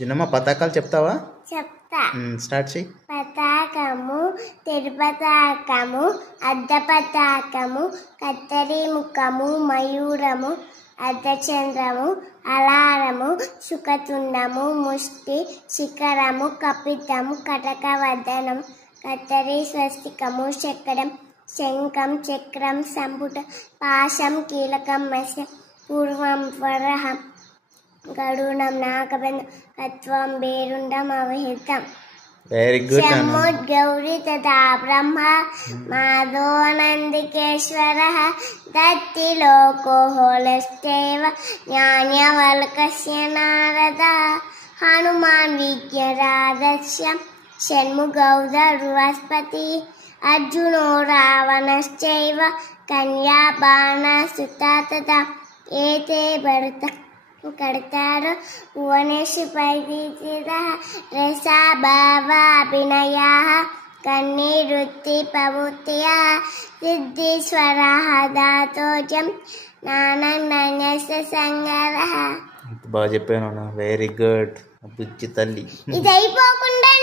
చిన్నమ్మ పతాకాలు చెప్తావా? చెప్తా. స్టార్ట్ చెయ్యి. పతాకము, తిరుపతాకము, అర్ధ పతాకము, కత్తరి ముఖము, మయూరము, అర్ధచంద్రము, అలారము, సుఖతుండము, ముష్టి, శిఖరము, కపితము, కటకవదనం, కత్తరి, స్వస్తికము, చక్రం, శంఖం, చక్రం, సంపుట, పాశం, కీలకం, మత్స్య, పూర్వం, వరహం, గరుడం, నాగబంధం, కత్వం, బేరుండం, అవహితం. Very good. శముద్గౌరీ తథా బ్రహ్మ మాధో నందికేశ్వర దత్తి లోకో హోలశ్చైవ జ్ఞానవల్కస్య నారద హనుమాన్ విజ్ఞరాధస్య షణ్ముఖౌదరువస్పతి అర్జునో రావణశ్చైవ కన్యా బాణసుతా తథా ఏతే భరత కడతారు భువనేశ్వరి పైదిత రసా భావాభినయా కన్నీరుత్తి ప్రవృత్తియ సిద్ధీశ్వర దాతోజం నానన్యస్య సంగర. బాగా చెప్పాను. వెరీ గుడ్ బుజ్జి తల్లి. ఇది అయిపోకుండా